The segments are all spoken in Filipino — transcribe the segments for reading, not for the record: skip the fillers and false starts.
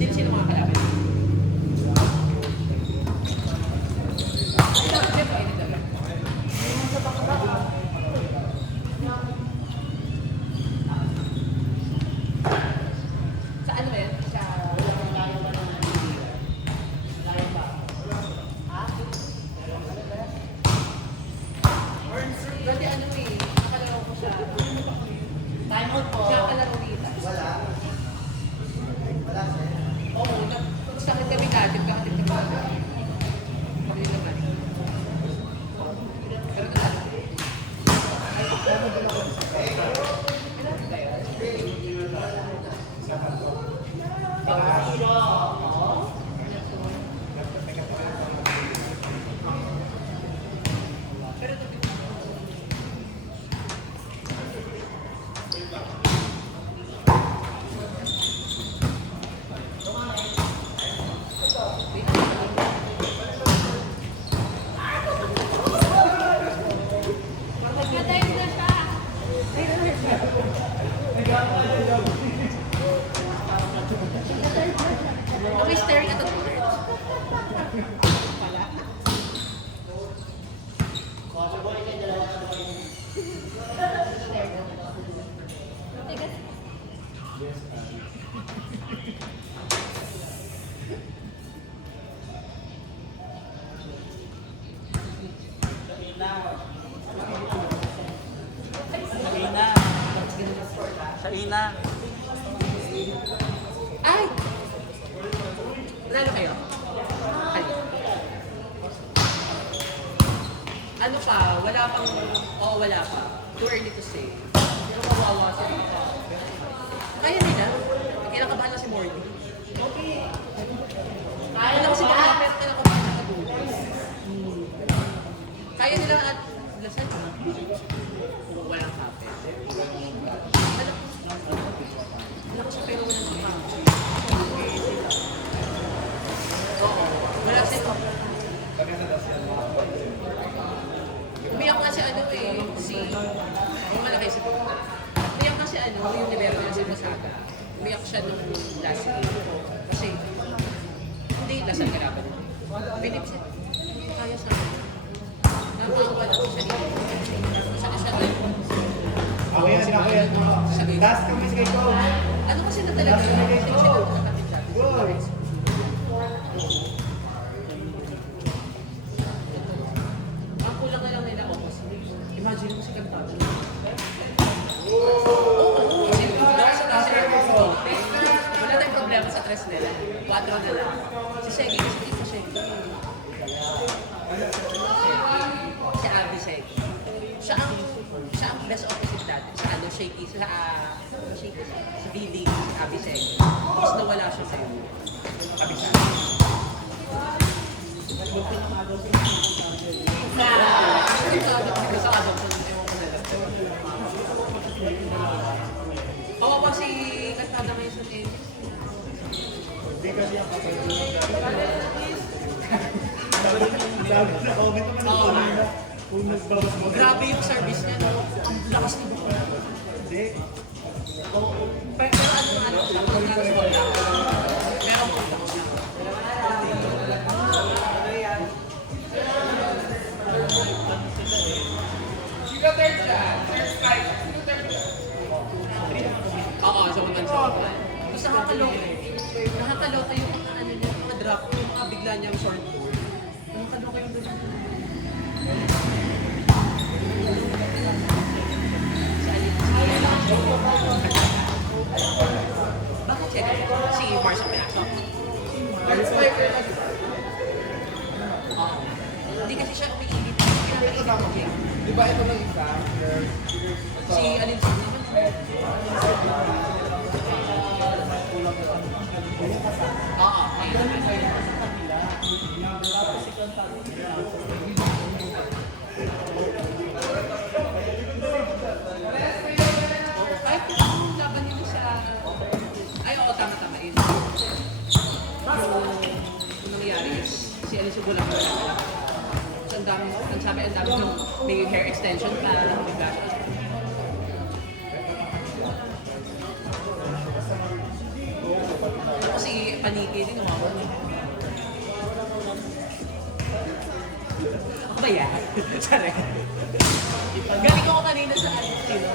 Sino mga kalaban? Sa ano yan? Sa dati ano eh, nakalaro ko siya. Time out po. Siya kalaro nila. Wala siya. Oo, sakit kami dati, kakatid kami dati. Pagli naman. Pero nalang. Okay, staring at the door. Sa ina. Ay! Lalo kayo? Ay. Ano pa? Wala pang... Oo, wala pa. Too early to say. Pero kawawa siya. Kaya nila. Kinakabahan na si Morty. Okay. Kaya lang si Morty, pero kinakabahan na katulog. Kaya nila at lasan. Kung walang kape. Wala ko siya pero walang kape. Oo. Wala siya. Umiyak nga si ano eh, yung malaki si umiyak nga si ano, yung libero niya si Masaga. Umiyak siya nung last game. Kasi, hindi, last ang garapan. Pinipsit. Kaya sa akin. Nakakawa lang siya dito. Isa-isa lang. Ako yan. Last kami sa kayo. Ano kasi na talaga? Sinisigaw ko na kami dati. Ang kulang na lang nila ako. Imagine mo si Cantado. Wala tayong problema sa tres nila. 4 na lang. Si Shaggy kasi dito Shaggy. Si Abby Shaggy. Siya ang best opposite natin. Sa ano, Shaky. Sa BD, si Abby Shaggy. Tapos nawala siya sa'yo. Abby Shaggy. kasi ang sabi sa comment naman ng kanina, kung nagbawas mo. Grabe yung service niya, no? Ang lakas ni Buko. Hindi. Pero ano siya, kung nag-respond lang. Pero kung siya. Oo, sa mga siya. Tapos nakakaloka. Nakakaloka yung mga ano niya, mga drop, yung mga bigla niyang short board. Nakakaloka yung doon. Bakit siya ganito? Si Marcia pinasok. Oo. Hindi kasi siya umiinit. Di ba ito ng isa? Si Alin Song naman. Oo. Kahit kung laban nila sa... Ay, oo, tama-tama yun. Yung nangyari is, si Alice Bulang na lang. So, ang dami, ang sabi, ang dami yung may hair extension pa, diba? Kasi paniki din, wow. Ako ba yan? Sorry. Galing ako kanina sa Argentina.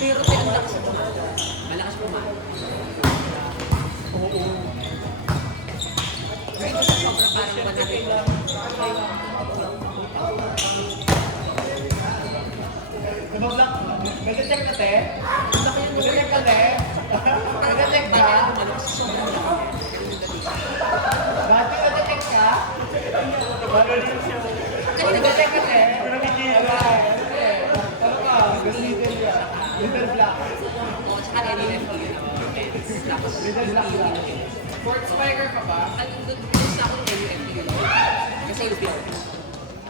Pero tayo ang lakas na tumata. Malakas pumata. Oo. Pero ito sa sobra parang managay ko. Kumablock. Nag-check na te? Nag-check ka te? Nag-check ka? Malakas sa sobra. Dati nag-check ka? Kanina Nag-check ka te? Pero nag-check ka. Ano ka? Little black. Oo, tsaka NLFT yun ang defense. Tapos, yung Court spiker ka ba? ano doon sa akin NUFT yun. Kasi yung bill.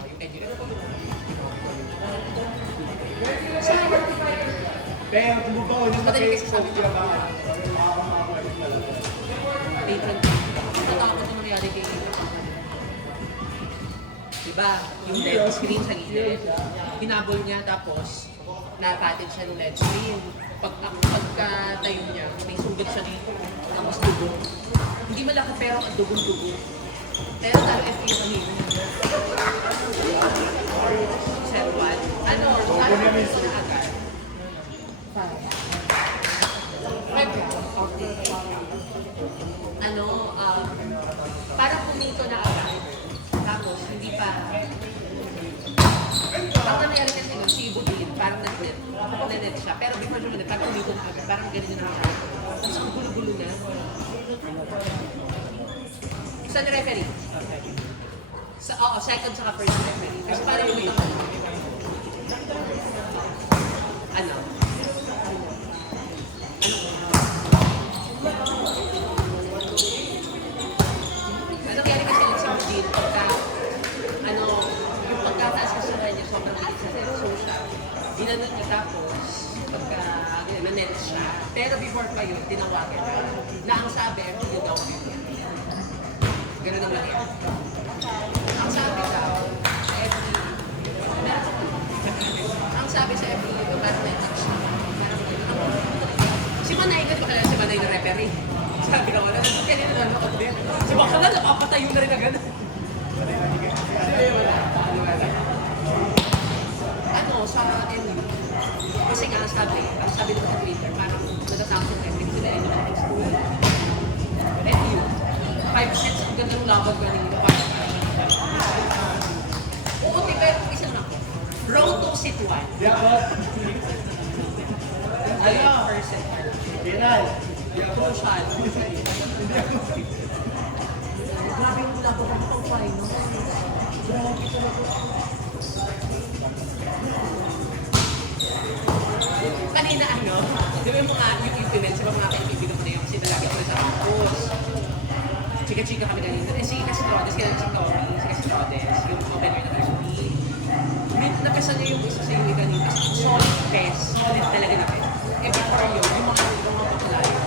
Yung NUFT. Pero tumubaw niya sa Madali kasi Facebook. sabi niya. Patron. Natakot yung nangyari kay diba? Yung LED screen sa gilid. Hinabol niya tapos napatin siya ng LED screen. Pagka-tayo niya, may sugat siya dito. Tapos dugo. Hindi malaki pero ang dugong-dugo. Pero talo FA kanina. Sir Juan. Ano? Ano ito na agad? Ano, parang pumito na agad. Tapos, hindi pa. Ang nangyari kasi nung si Budin, parang nanet siya. Pero before siya parang pumito na agad. Parang ganun yung nangyari. Tapos ang gulo-gulo na. Sa referee? Oo, second saka first referee. Kasi parang yung ito. Ano? Ano kaya kasi yung sa Budin, pagka, ano, yung pagkataas kasi na niya, sobrang bilis sa social. Ginanot niya tapos, pagka, nanet siya. Pero before pa yun, tinawagan niya. Na ang sabi, yun daw yun. Ganun naman yan. Ang sabi daw, sa FB, ang sabi sa FB, parang na-touch siya. Si Manay, kasi baka si Manay na referee. Sabi ko, wala naman kaya nanonood din. Si baka na, napapatayo na rin agad. Ano, sa MU, kasi nga ang sabi nila sa Twitter, parang natatakot yung referee sila yung mga school. MU, 5 sets ang ganda ng laban ko kanina. Oo, diba, isa na ako. Road to sit 1. Di ako. Ayun, person. Pinal. Social. Grabe yung laban ko pang final. Grabe talaga. Kanina ano, di ba yung mga implement sa mga kaibigan ko na yung sinalagay ko sa campus. Chika-chika kami kanina. Eh, si Kasi Trodes, kaya si Tori, si Kasi Trodes, yung opener na Kirby. Napisan niya yung isa sa yung kanina. Solid best. Solid talaga na best. Eh, before yun, yung mga bakla yun.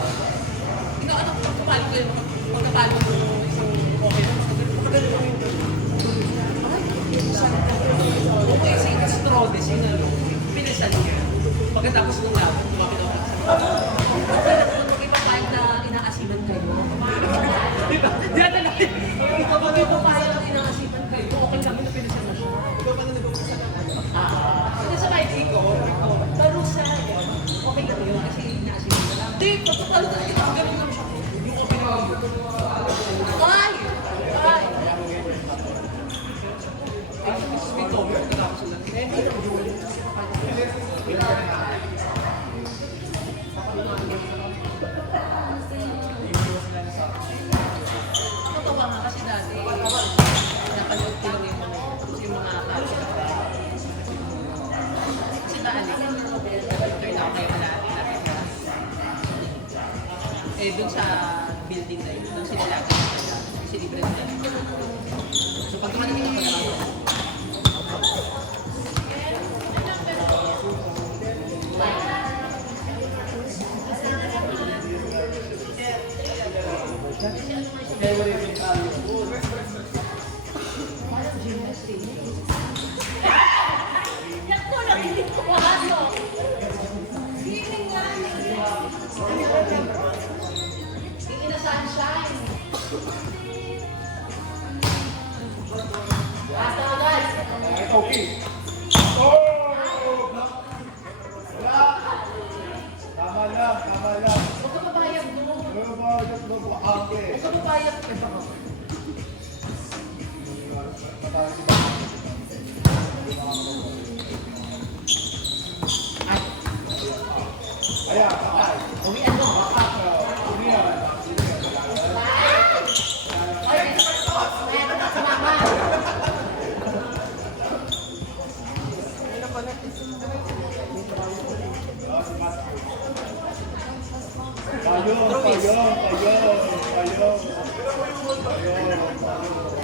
Ano kayo magkapalo mo isang okay na, magkagaling mo yung okay, si Astrodes, yun ano, pinasan niya. Pagkatapos ng laban, lumapit ako sa kung ipapayag na inaasiman kayo. Diba? Diyan na lang. Kapag ipapayag na inaasiman kayo, okay namin na pinasan na siya. Ikaw pa na nag-umpisa ng ano? Kasi sa ID ko, parusa, okay na yun kasi inaasiman na lang. Hindi, pagkakalo na kita, ganun lang siya. Yung okay na yun. Ay! Ay! Ay, may comment, pagkatapos sila. Eh, hindi lang yun. Totoo nga kasi dati, napanood ko lang yung mga kasi naalik, turn out kayo na eh, dun sa building na yun, dun sila lagi kasi libre na yun. So pag tumanating ako na lang ako, Okay. Oh! Wala! Tama lang, tama lang. huwag ka mabayag mo. Ano ba? Just go to ate. Huwag ka mabayag mo. Ayan, patay. Uwian mo. Umiyan. Ay, mayroon na sumama. Payong, payong, payong, payong. Payong, payong.